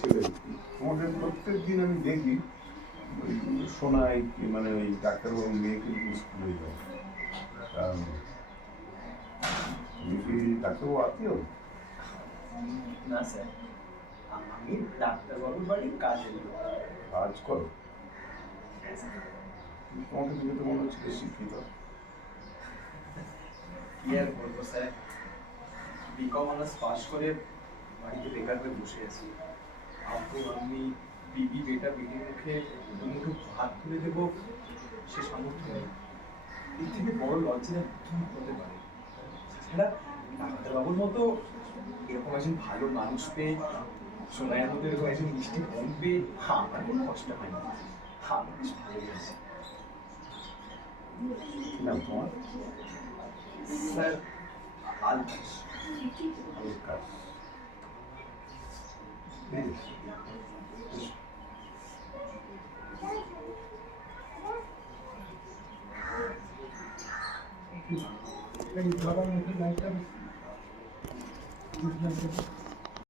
ছেলে, তোমাকে প্রত্যেক দিন আমি দেখি ওই শোনাই মানে ওই ডাক্তারবাবু মেয়েকে নিয়ে স্কুলে যায়। তুমি কি ডাক্তারবাবু আত্মীয়? না স্যার, আমি ডাক্তারবাবুর বাড়ির কাজের লোক। কাজ করো? তোমাকে দেখে তো মনে হচ্ছে শিক্ষিত। কি আর বলবো স্যার, বিকম অনার্স পাস করে বাড়িতে বেকার হয়ে বসে আছি। আব্বু আমি বিবি বেটা বিটির মুখে দুমুঠো ভাত তুলে দেবো, সে সামর্থ্য নেই। এর থেকে বড় লজ্জা কি হতে পারে? তাছাড়া ডাক্তারবাবুর মতো এরকম একজন ভালো মানুষ পেয়ে, সোনাইয়ের মতো এরকম একজন মিষ্টি বোন পেয়ে আমার কোনো কষ্ট হয়নি। আমি বেশ ভালোই আছি। কি নাম তোমার? স্যার, আলকাশ। আলকাশ। এই ধরনের লাইটটা